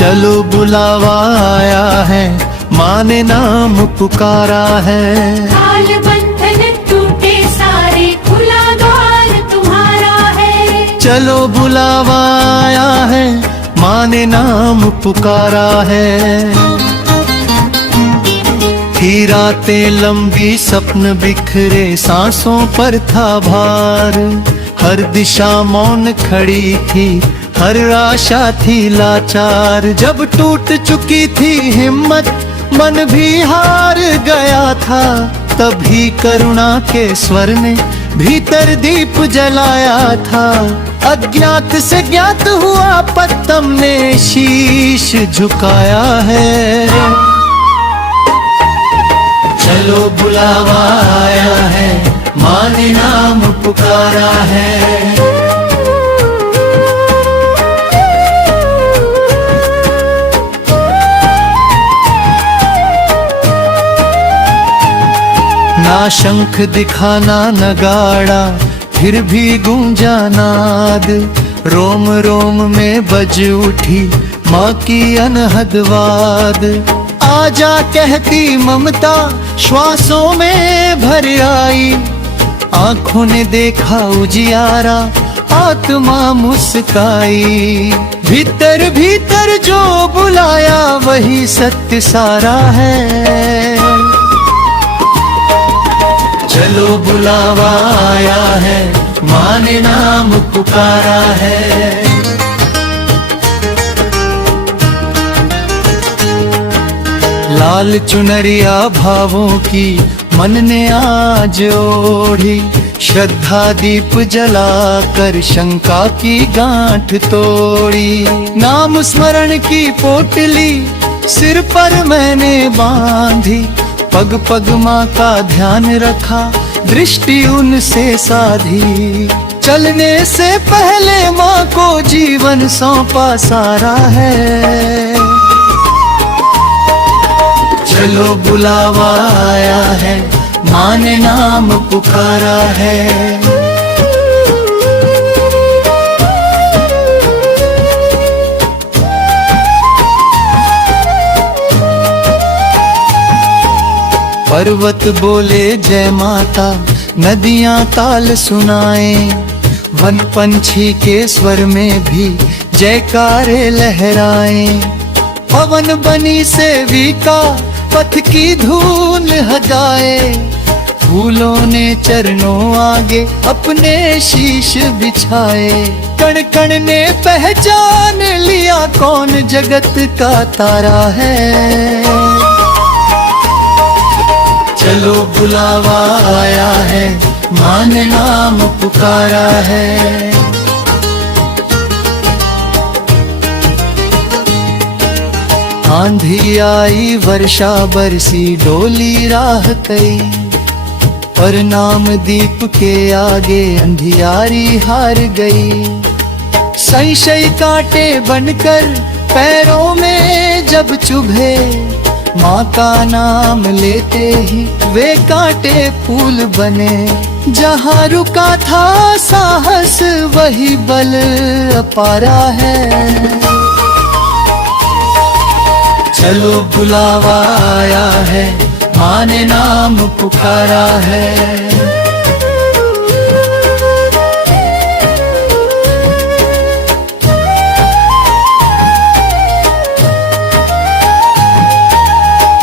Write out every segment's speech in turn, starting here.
चलो बुलावा आया है, माँ ने नाम पुकारा है। काल बंधन टूटे सारे, खुला द्वार तुम्हारा है। चलो बुलावा आया है, माँ ने नाम पुकारा है। थी रातें लंबी, सपन बिखरे, सांसों पर था भार। हर दिशा मौन खड़ी थी, हर आशा थी लाचार। जब टूट चुकी थी हिम्मत, मन भी हार गया था। तभी करुणा के स्वर ने भीतर दीप जलाया था। अज्ञात से ज्ञात हुआ, पत्तम ने शीश झुकाया है। चलो बुलावा आया है, माँ ने नाम पुकारा है। ना शंख दिखाना नगाड़ा, फिर भी गूंजा नाद। रोम रोम में बज उठी माँ की अनहद वाद। आजा कहती ममता श्वासों में भर आई। आंखों ने देखा उजियारा, आत्मा मुस्काई। भीतर भीतर जो बुलाया, वही सत्य सारा है। चलो बुलावा आया है, माँ ने नाम पुकारा है। लाल चुनरिया भावों की मन ने आज ओढ़ी। श्रद्धा दीप जलाकर शंका की गांठ तोड़ी। नाम स्मरण की पोटली सिर पर मैंने बांधी। पग पग माँ का ध्यान रखा, दृष्टि उनसे साधी। चलने से पहले माँ को जीवन सौंपा सारा है। चलो बुलावा आया है, माँ ने नाम पुकारा है। पर्वत बोले जय माता, नदियां ताल सुनाए। वन पंछी के स्वर में भी जयकारे लहराए। पवन बनी सेविका पथ की धूल हजाए। फूलों ने चरणों आगे अपने शीश बिछाए। कण कण ने पहचान लिया, कौन जगत का तारा है। चलो बुलावा आया है, माँ ने नाम पुकारा है। आंधी आई, वर्षा बरसी, डोली राह कई। पर नाम दीप के आगे अंधियारी हार गई। संशय कांटे बनकर पैरों में जब चुभे। माँ का नाम लेते ही वे कांटे फूल बने। जहाँ रुका था साहस, वही बल अपारा है। चलो बुलावा आया है, माँ ने नाम पुकारा है।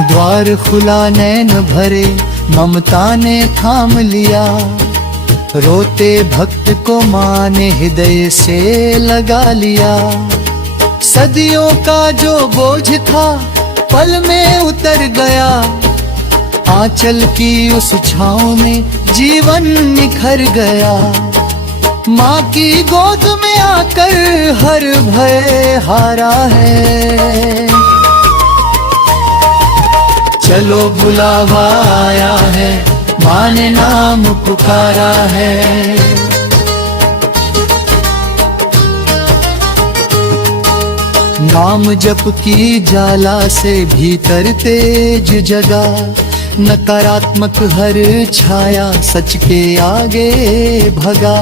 द्वार खुला, नैन भरे, ममता ने थाम लिया। रोते भक्त को माँ ने हृदय से लगा लिया। सदियों का जो बोझ था पल में उतर गया। आंचल की उस छाँव में जीवन निखर गया। माँ की गोद में आकर हर भय हारा है। चलो बुलावा आया है, माँ ने नाम पुकारा है। नाम जप की ज्वाला से भीतर तेज जगा। नकारात्मक हर छाया सच के आगे भगा।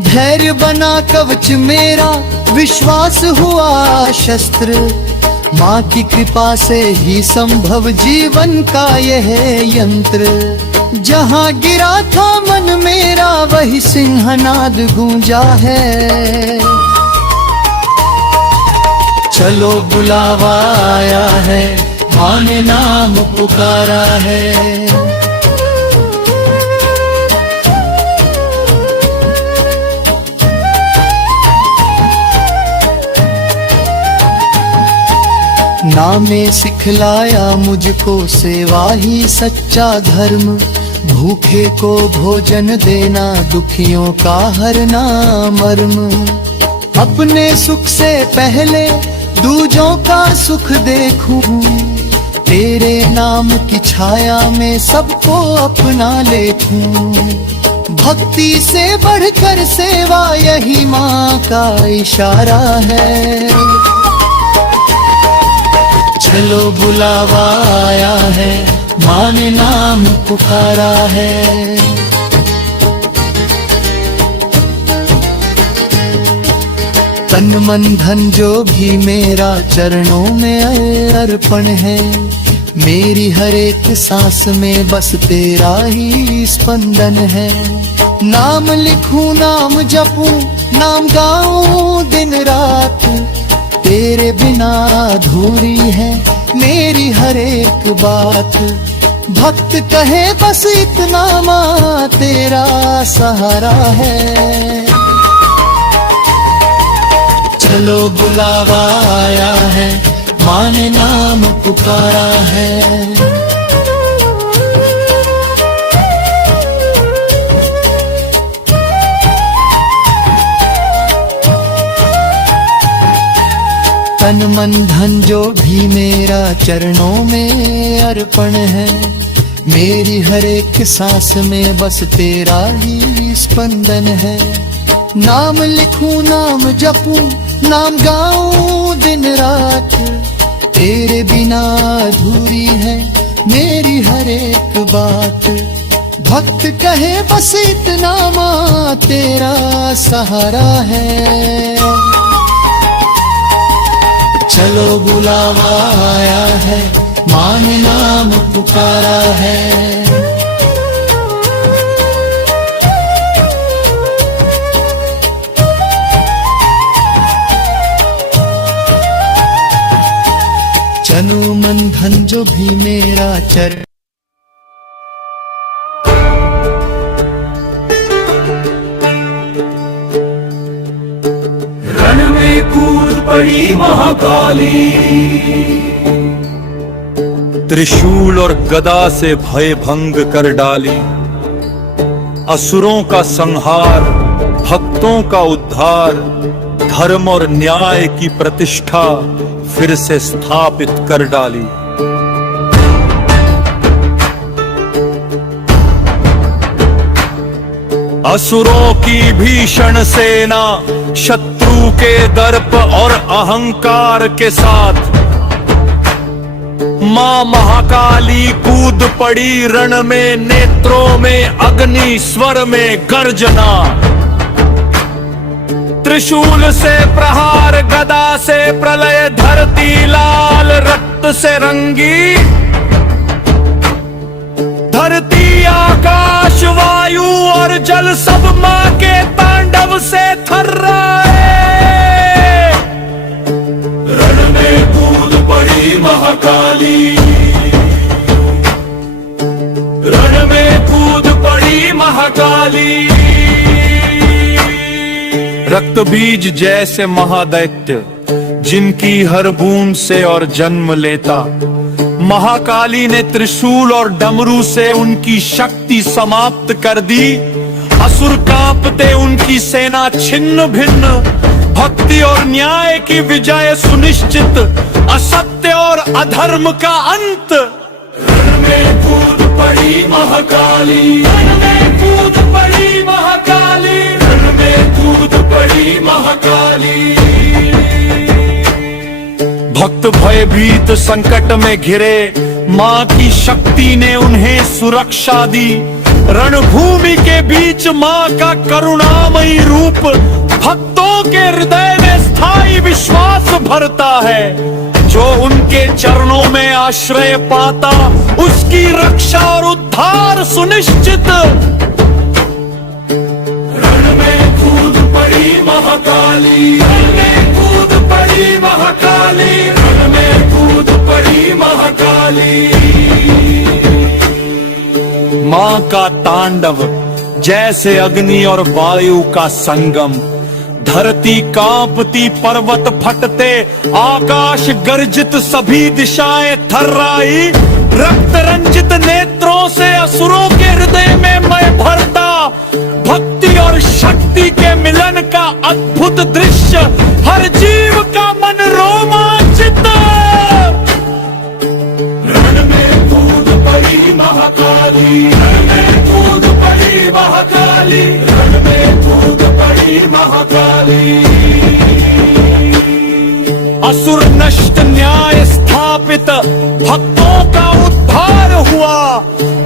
धैर्य बना कवच मेरा, विश्वास हुआ शस्त्र, माँ की कृपा से ही संभव जीवन का यह यंत्र। जहाँ गिरा था मन मेरा वही सिंहनाद गूंजा है। चलो बुलावा आया है, माँ ने नाम पुकारा है। नामे सिखलाया मुझको सेवा ही सच्चा धर्म। भूखे को भोजन देना, दुखियों का हरना मर्म। अपने सुख से पहले दूजों का सुख देखूं, तेरे नाम की छाया में सबको अपना लेखूं। भक्ति से बढ़कर सेवा यही माँ का इशारा है। चलो बुलावा आया है, माँ ने नाम पुकारा है। तन मन धन जो भी मेरा चरणों में अर्पण है। मेरी हर एक सांस में बस तेरा ही स्पंदन है। नाम लिखूं, नाम जपूं, नाम गाऊं दिन रात। तेरे बिना अधूरी है मेरी हर एक बात। भक्त कहे बस इतना, माँ तेरा सहारा है। चलो बुलावा आया है, माँ ने नाम पुकारा है। तन मन धन जो भी मेरा चरणों में अर्पण है। मेरी हर एक सांस में बस तेरा ही स्पंदन है। नाम लिखूं, नाम जपूं, नाम गाऊं दिन रात। तेरे बिना अधूरी है मेरी हर एक बात। भक्त कहे बस इतना, माँ तेरा सहारा है। चलो बुलावा आया है, माँ ने नाम पुकारा है। तनु मन धन जो भी मेरा चरण। रण में कूद पड़ी महाकाली, त्रिशूल और गदा से भय भंग कर डाली। असुरों का संहार, भक्तों का उद्धार, धर्म और न्याय की प्रतिष्ठा फिर से स्थापित कर डाली। असुरों की भीषण सेना शत्रु के दर्प और अहंकार के साथ मां महाकाली कूद पड़ी रण में। नेत्रों में अग्नि, स्वर में गर्जना। त्रिशूल से प्रहार, गदा से प्रलय, धरती लाल रक्त से रंगी। धरती, आकाश, वायु और जल सब मां के तांडव से थर्राए। रण में कूद पड़ी महाकाली, रण में कूद पड़ी महाकाली। रक्त बीज जैसे महादैत्य जिनकी हर बूंद से और जन्म लेता। महाकाली ने त्रिशूल और डमरू से उनकी शक्ति समाप्त कर दी। असुर कांपते, उनकी सेना छिन्न भिन्न। भक्ति और न्याय की विजय सुनिश्चित, असत्य और अधर्म का अंत। रण में कूद पड़ी महाकाली, रण में कूद पड़ी महाकाली, रण में कूद पड़ी महाकाली। भक्त भयभीत संकट में घिरे, मां की शक्ति ने उन्हें सुरक्षा दी। रणभूमि के बीच मां का करुणामयी रूप भक्तों के हृदय में अस्थाई विश्वास भरता है। जो उनके चरणों में आश्रय पाता, उसकी रक्षा और उद्धार सुनिश्चित। रण में कूद पड़ी महाकाली, रण में कूद पड़ी महाकाली, रण में कूद पड़ी महाकाली। मां का तांडव जैसे अग्नि और वायु का संगम। धरती कांपती, पर्वत फटते, आकाश गर्जित, सभी दिशाएं थर्राई। रक्त रंजित नेत्रों से असुरों के हृदय में मैं भरता। भक्ति और शक्ति के मिलन का अद्भुत दृश्य, हर जीव का मन रोमांचित। रण में कूद पड़ी महाकाली, रण में कूद पड़ी महाकाली, रण में कूद पड़ी महाकाली। असुर नष्ट, न्याय स्थापित, भक्तों का उद्धार हुआ।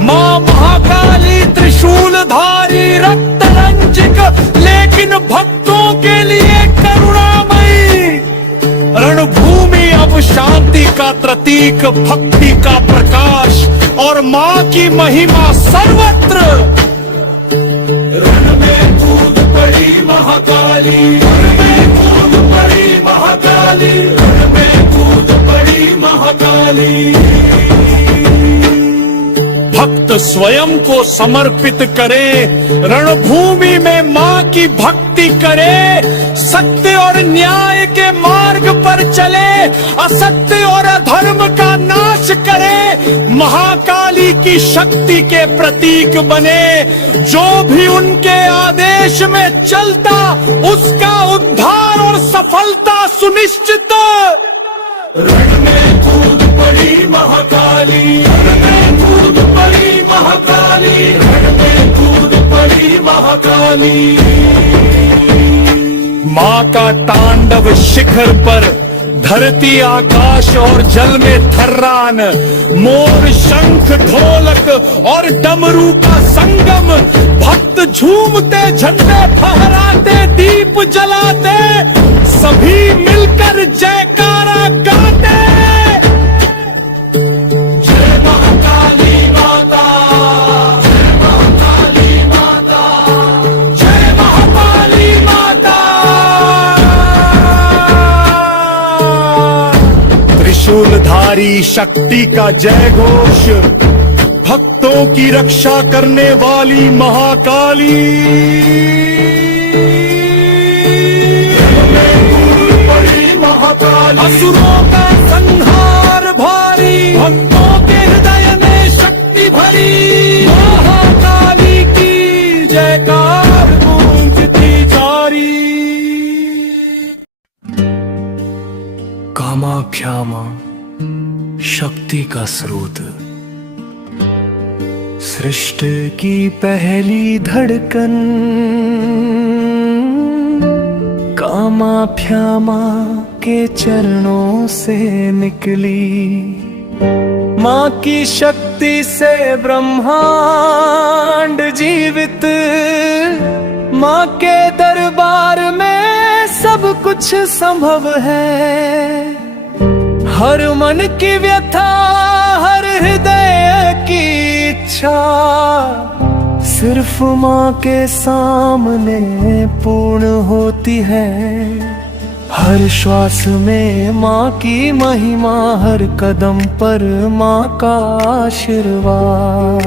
मां महाकाली त्रिशूलधारी, रक्त रंजिक, लेकिन भक्तों के लिए करुणामयी। रणभूमि अब शांति का प्रतीक, भक्ति का प्रकाश और मां की महिमा सर्वत्र। रण में कूद पड़ी महाकाली, रण में कूद पड़ी महाकाली, रण में कूद पड़ी महाकाली। भक्त स्वयं को समर्पित करे, रणभूमि में मां की भक्ति करे। सत्य और न्याय के मार्ग पर चले, असत्य और अधर्म का नाश करे। महाकाली की शक्ति के प्रतीक बने। जो भी उनके आदेश में चलता, उसका उद्धार और सफलता सुनिश्चित। रण में कूद पड़ी महाकाली, रण में कूद पड़ी महाकाली, रण में कूद पड़ी महाकाली। मां का तांडव शिखर पर, धरती आकाश और जल में थर्रान। मोर शंख ढोलक और डमरू का संगम। भक्त झूमते, झंडे फहराते, दीप जलाते, सभी मिलकर जयकारा गाते। जय महाकाली माता, जय महाकाली माता, जय महाकाली माता। त्रिशूलधारी शक्ति का जय घोष, भक्तों की रक्षा करने वाली महाकाली। असुरों का संहार भारी, भक्तों के हृदय में शक्ति भरी। महाकाली की जयकार गूंजती जारी। कामाख्या मां शक्ति का स्रोत, सृष्टि की पहली धड़कन। कामाख्या मां के चरणों से निकली। मां की शक्ति से ब्रह्मांड जीवित। मां के दरबार में सब कुछ संभव है। हर मन की व्यथा, हर हृदय की इच्छा, सिर्फ मां के सामने पूर्ण होती है। हर श्वास में मां की महिमा, हर कदम पर मां का आशीर्वाद।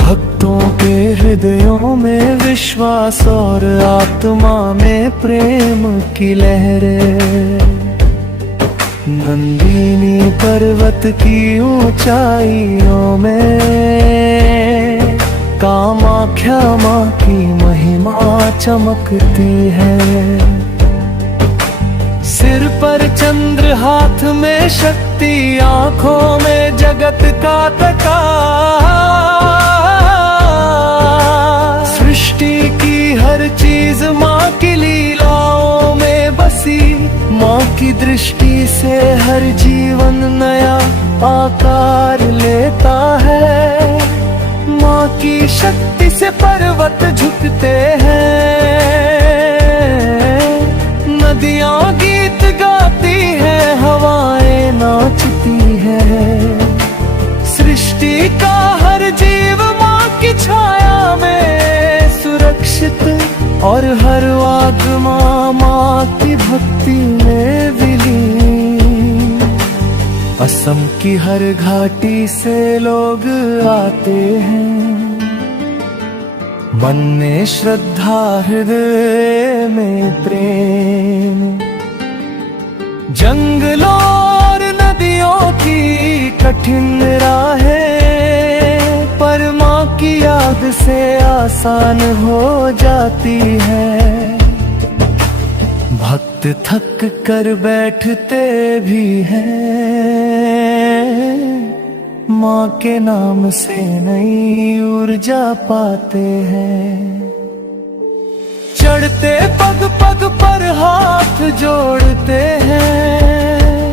भक्तों के हृदयों में विश्वास और आत्मा में प्रेम की लहरें। नंदिनी पर्वत की ऊंचाइयों में कामाख्या मां की महिमा चमकती है। सिर पर चंद्र, हाथ में शक्ति, आंखों में जगत का प्रकाश। सृष्टि की हर चीज मां की लीलाओं में बसी। मां की दृष्टि से हर जीवन नया आकार लेता है। मां की शक्ति से पर्वत झुकते हैं। नदियां गीत गाती है, हवाएं नाचती है। सृष्टि का हर जीव माँ की छाया में सुरक्षित, और हर आत्मा माँ की भक्ति में विलीन। असम की हर घाटी से लोग आते हैं, मन में श्रद्धा हृदय में प्रेम। जंगलों और नदियों की कठिन राहें पर माँ की याद से आसान हो जाती है। भक्त थक कर बैठते भी हैं, माँ के नाम से नई ऊर्जा पाते हैं। चढ़ते पग पग पर हाथ जोड़ते हैं,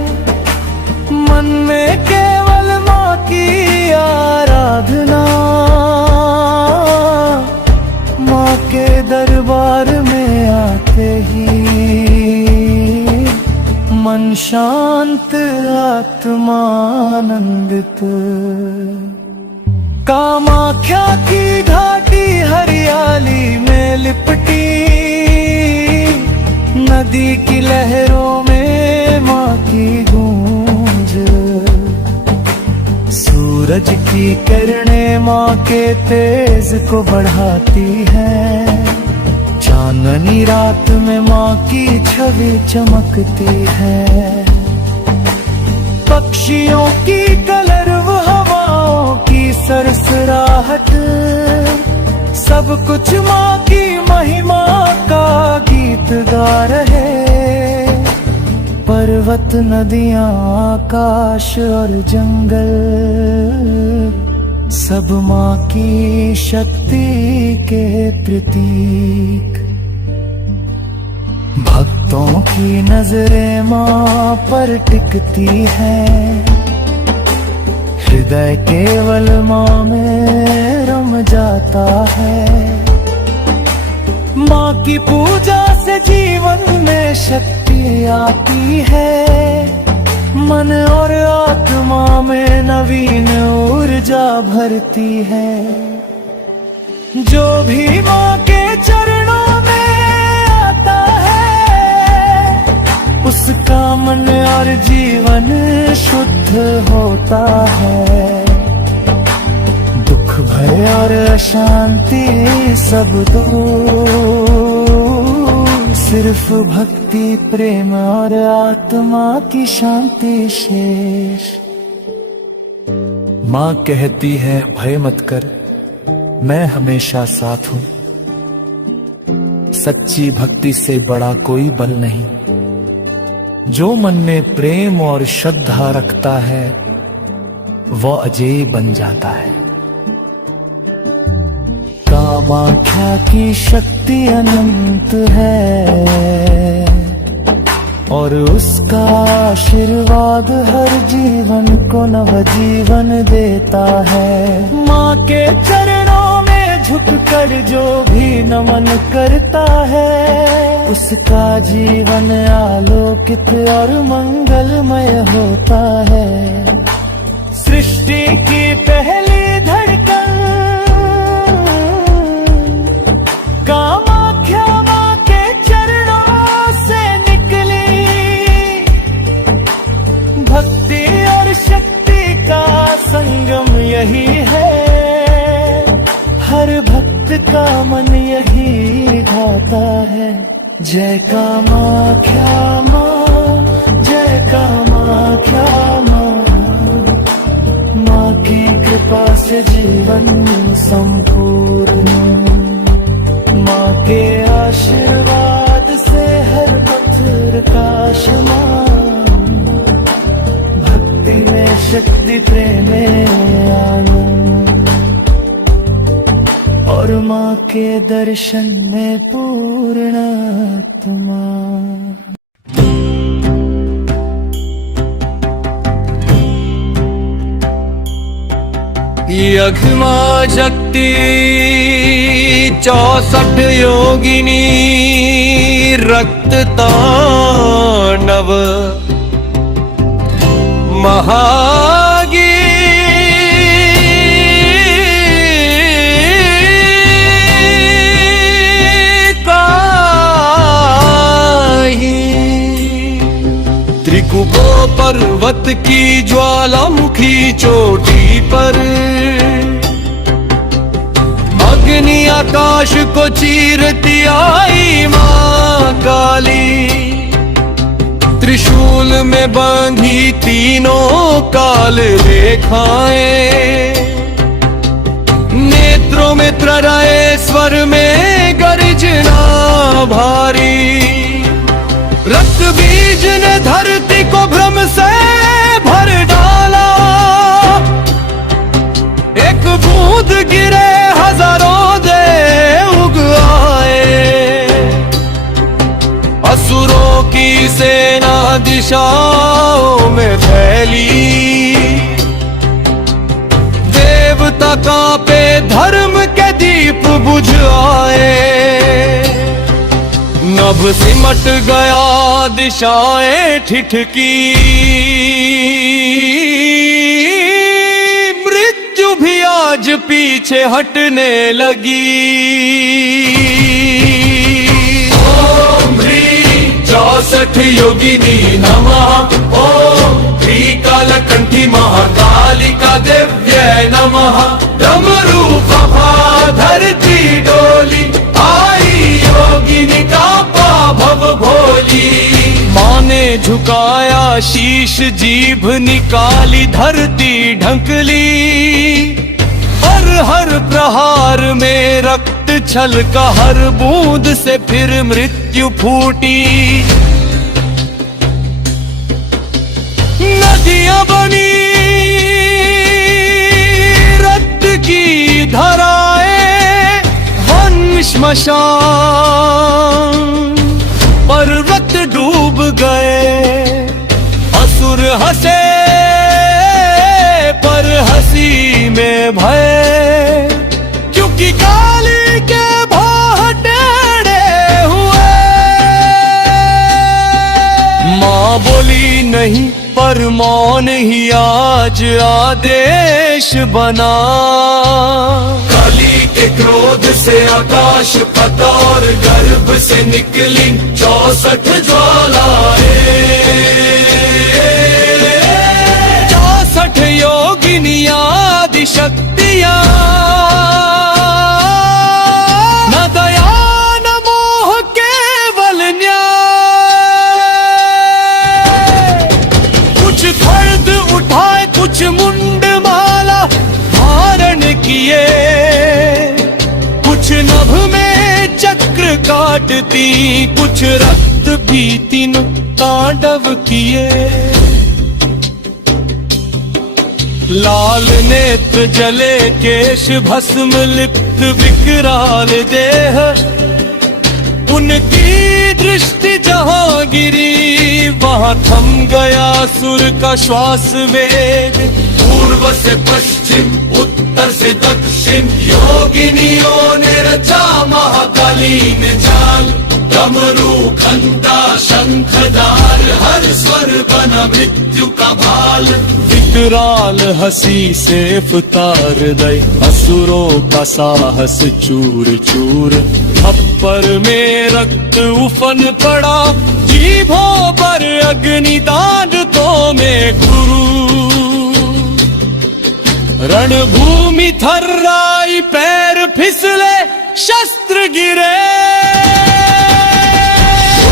मन में केवल माँ की आराधना। माँ के दरबार में आते ही मन शांत, आत्मा आनंदित। कामाख्या की घाटी हरियाली में लिपटी, नदी की लहरों में माँ की गूंज। सूरज की किरणें माँ के तेज को बढ़ाती है। चांदनी रात में माँ की छवि चमकती है। पक्षियों की कलरव, हवाओं की सरसराहट, सब कुछ माँ की महिमा का गीत गा रहे। पर्वत, नदियाँ, आकाश और जंगल, सब माँ की शक्ति के प्रतीक। भक्तों की नजरें माँ पर टिकती है, हृदय केवल माँ में रम जाता है। माँ की पूजा से जीवन में शक्ति आती है, मन और आत्मा में नवीन ऊर्जा भरती है। जो भी माँ के चरणों में आता है, उसका मन और जीवन शुद्ध होता है। दुख, भय और अशांति सब दूर, सिर्फ भक्ति, प्रेम और आत्मा की शांति शेष। माँ कहती है, भय मत कर, मैं हमेशा साथ हूँ। सच्ची भक्ति से बड़ा कोई बल नहीं। जो मन में प्रेम और श्रद्धा रखता है, वह अजेय बन जाता है। कामाख्या की शक्ति अनंत है, और उसका आशीर्वाद हर जीवन को नवजीवन देता है। माँ के चरणों में झुककर जो भी नमन करता है, उसका जीवन आलोकित और मंगलमय होता है। सृष्टि की पहली धड़कन कामाख्या माँ के चरणों से निकली। भक्ति और शक्ति का संगम यही है, हर भक्त का मन यही गाता है। जय कामाख्या माँ, जय कामाख्या माँ। माँ की कृपा से जीवन संपूर्ण, माँ के आशीर्वाद से हर पत्थर का समान। भक्ति में शक्ति, प्रेम में आनंद, और माँ के दर्शन में पूर्ण आत्मा। यघमा शक्ति 64 योगिनी रक्त तांडव महागी त्रिकुपो पर्वत की ज्वालामुखी चोटी पर अग्नि आकाश को चीरती आई मां काली त्रिशूल में बांधी तीनों काल रेखाएं नेत्रों में त्रराए स्वर में गर्जना भारी रक्त बीज ने धरती को भ्रम से भर डाला एक बूंद गिरे हजारों देव उग आए असुरों की सेना दिशाओं में फैली देवता कांपे धर्म के दीप बुझ आए नभ सिमट गया दिशाएं ठिठकी मृत्यु भी आज पीछे हटने लगी ओम ह्रीं 64 योगिनी नमः ओम ह्रीं कालकंठी महाकालिका दिव्य नमः डमरू फफा धरती डोली आई योगिनी का भव भोली माँ ने झुकाया शीश जीभ निकाली धरती ढंकली हर हर प्रहार में रक्त छलका हर बूंद से फिर मृत्यु फूटी नदियां बनी रक्त की धाराएं वन श्मशान पर्वत डूब गए असुर हंसे पर हंसी में भय क्योंकि काली के भाव टेढ़े हुए माँ बोली नहीं पर मौन ही आज आदेश बना काली के क्रोध से आकाश फटा और गर्भ से निकली 64 ज्वालाएं 64 योगिनियां आदि शक्तियां न दया न मोह केवल न्याय कुछ फर्द उठाए कुछ मुंड माला धारण किए कुछ नभ में चक्र काटती कुछ रक्त भी तीनों तांडव किए लाल नेत्र जले केश भस्म लिप्त विकराल देह उनकी दृष्टि जहां गिरी वहां थम गया सुर का श्वास वेग पूर्व से पश्चिम उत्तर से दक्षिण योगिनियों ने रचा महाकाली ने जाल डमरू घंटा शंखदार हर स्वर बना मृत्यु का भाल विकराल हंसी से फुतार दई असुरों का साहस चूर चूर थप्पर में रक्त उफन पड़ा जीभों पर अग्निदान तो में गुरु रणभूमि थर्राई पैर फिसले शस्त्र गिरे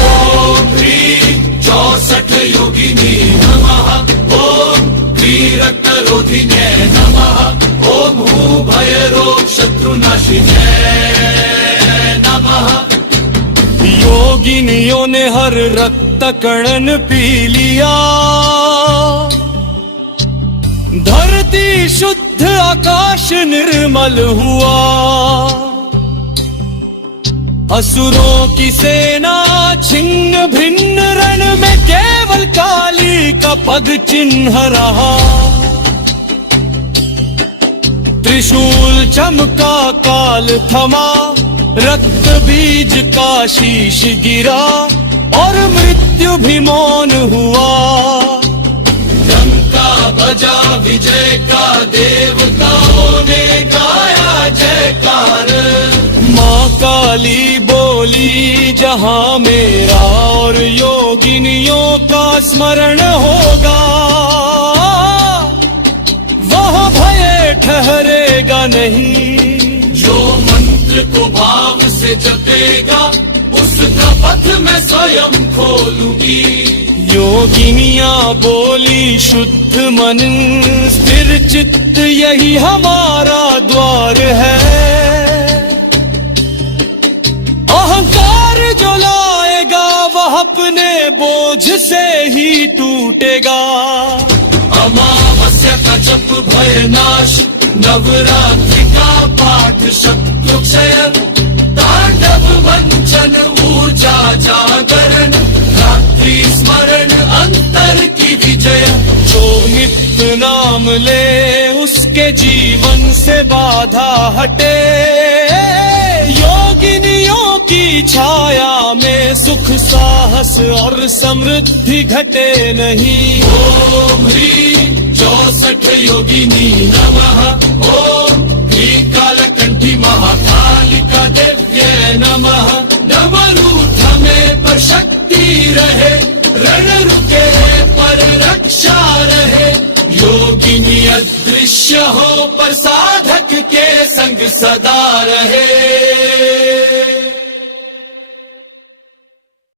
ओम ह्रीं 64 योगिनी नमः ओम ह्रीं रक्तरोधिने नमः ओम हूं भय रोग शत्रुनाशिने नमः योगिनियों ने हर रक्त कणन पी लिया धरती शुद्ध आकाश निर्मल हुआ असुरों की सेना छिन्न भिन्न रण में केवल काली का पग चिन्ह रहा त्रिशूल चमका काल थमा, रक्त बीज का शीश गिरा और मृत्यु भी मौन हुआ। डंका बजा विजय का, देवताओं ने गाया जयकार। माँ काली बोली जहाँ मेरा और योगिनियों का स्मरण होगा, वहाँ भय ठहरेगा नहीं। जो मंत्र को भाव से जपेगा, उसका पथ मैं स्वयं खोलूंगी। योगिनियाँ बोली शुद्ध मन स्थिर चित्त, यही हमारा द्वार है। अहंकार जो लाएगा वह अपने बोझ से ही टूटेगा। अमावस्या का जप भय नाश, नवरात्रि का पाठ शत्रु क्षय, तांडव वंचन ऊर्जा जागरण, रात्रि स्मरण अंतर की विजय। जो नित्य नाम ले उसके जीवन से बाधा हटे, योगिनियों की छाया में सुख साहस और समृद्धि घटे नहीं। ओम ह्रीं 64 योगिनी नमः। ओम ह्रीं कालकंठी महाकालिका देव्ये नमः। डमरू थमे पर शक्ति रहे, रण रुके पर रक्षा रहे। योगिनी अदृश्य हो पर साधक के संग सदा रहे।